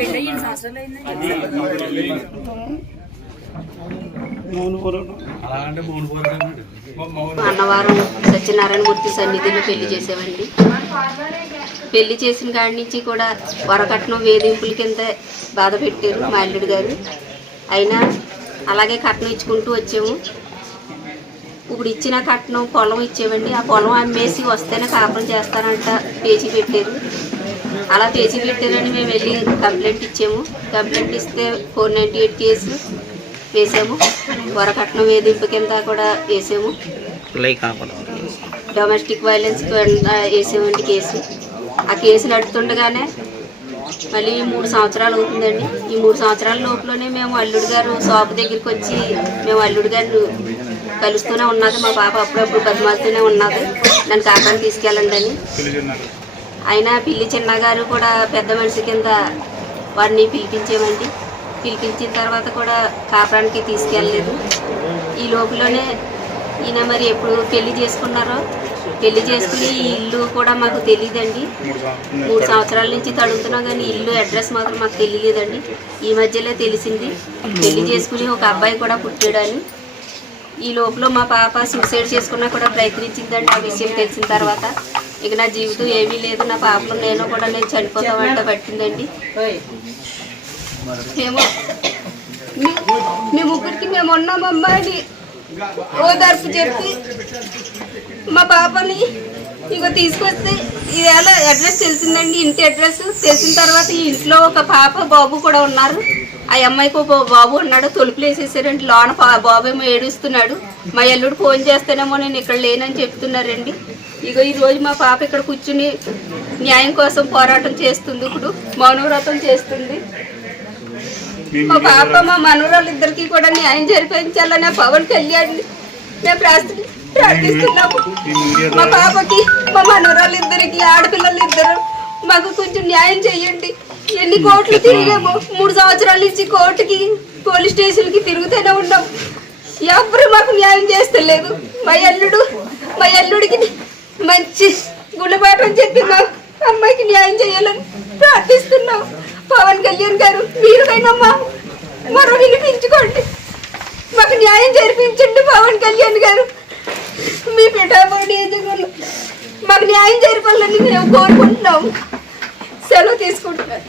పెళ్ళి ఎన్ని సంవత్సరాలు అన్నవరం సత్యనారాయణ మూర్తి సన్నిధిలో పెళ్ళి చేసామండి పెళ్ళి చేసిన కాడి నుంచి కూడా వరకట్నం వేధింపుల కింద బాధ పెట్టారు మా అల్లుడు గారు. అయినా అలాగే కట్నం ఇచ్చుకుంటూ వచ్చాము. ఇప్పుడు ఇచ్చిన కట్నం పొలం ఇచ్చామండి ఆ పొలం అమ్మేసి వస్తేనే కాపురం చేస్తానంట పేచీ పెట్టారు. అలా పేచీ పెట్టారని మేము వెళ్ళి కంప్లైంట్ ఇచ్చాము. కంప్లైంట్ ఇస్తే ఫోర్ నైంటీ ఎయిట్ కేసు వేసాము. వరకట్నం వేధింపు కింద కూడా వేసాము. డొమెస్టిక్ వైలెన్స్ వేసామండి కేసు. ఆ కేసు నడుతుండగానే మళ్ళీ మూడు సంవత్సరాలు అవుతుందండి. ఈ మూడు సంవత్సరాల లోపలనే మేము అల్లుడు గారు షాప్ దగ్గరికి వచ్చి మేము అల్లుడు గారు కలుస్తూనే ఉన్నది మా పాప అప్పుడప్పుడు బతిమాలుతూనే ఉన్నది. నన్ను కాపాని తీసుకెళ్ళండి అని. అయినా పిల్లి చిన్నగారు కూడా పెద్ద మనిషి కింద వాడిని పిలిపించామండి. పిలిపించిన తర్వాత కూడా కాపురానికి తీసుకెళ్ళలేదు. ఈ లోపలనే ఈయన మరి ఎప్పుడు పెళ్ళి చేసుకున్నారో? పెళ్ళి చేసుకుని ఈ ఇల్లు కూడా మాకు తెలియదండి మూడు సంవత్సరాల నుంచి తడుగుతున్నాం కానీ ఇల్లు అడ్రస్ మాత్రం మాకు తెలియలేదండి. ఈ మధ్యలో తెలిసింది. పెళ్ళి చేసుకుని ఒక అబ్బాయి కూడా పుట్టాడని. ఈ లోపల మా పాప సూసైడ్ చేసుకున్నా కూడా ప్రయత్నించిందండి. ఆ విషయం తెలిసిన తర్వాత ఇక నా జీవితం ఏమీ లేదు నా పాపలు నేను కూడా నేను చనిపోతామంట పట్టిందండి. మేము మీ- ముగ్గురికి మేము ఉన్నామమ్మా అని ఓదార్పు చెప్పి మా పాపని ఇక తీసుకొస్తే ఇవాళ అడ్రస్ తెలిసిందండి ఇంటి అడ్రస్ తెలిసిన తర్వాత ఈ ఇంట్లో ఒక పాప బాబు కూడా ఉన్నారు. ఆ అమ్మాయికి ఒక బాబు ఉన్నాడు తొలుపులు వేసేసారండి లోన పా- బాబు ఏమో ఏడుస్తున్నాడు. మా ఎల్లుడు ఫోన్ చేస్తేనేమో నేను ఇక్కడ లేనని చెప్తున్నారండి. ఇగో ఈ రోజు మా పాప ఇక్కడ కూర్చుని న్యాయం కోసం పోరాటం చేస్తుంది ఇప్పుడు మౌనవ్రతం చేస్తుంది. మా పాప మా మనవరాలు ఇద్దరికి కూడా న్యాయం జరిపించాలని పవన్ కళ్యాణ్ మేము ప్రార్థిస్తున్నాము. మా పాపకి మా మనవరాలు ఇద్దరికి ఆడపిల్లలు ఇద్దరు మాకు కొంచెం న్యాయం చేయండి. ఎన్ని కోట్లు తిరిగాము మూడు సంవత్సరాల నుంచి కోర్టుకి పోలీస్ స్టేషన్కి తిరుగుతూనే ఉన్నాం. ఎవరు మాకు న్యాయం చేస్తలేదు. మా అల్లుడు మా అల్లుడికి మంచి గుణపాఠం చెప్పి మాకు అమ్మాయికి న్యాయం చేయాలని ప్రార్థిస్తున్నాం. పవన్ కళ్యాణ్ గారు మీరు మా మరో వినిపించుకోండి. మాకు న్యాయం జరిపించండి పవన్ కళ్యాణ్ గారు. మీ పిఠాపడి ఎదుగులు మాకు న్యాయం జరిపాలని మేము కోరుకుంటున్నాం. సెలవు తీసుకుంటున్నాను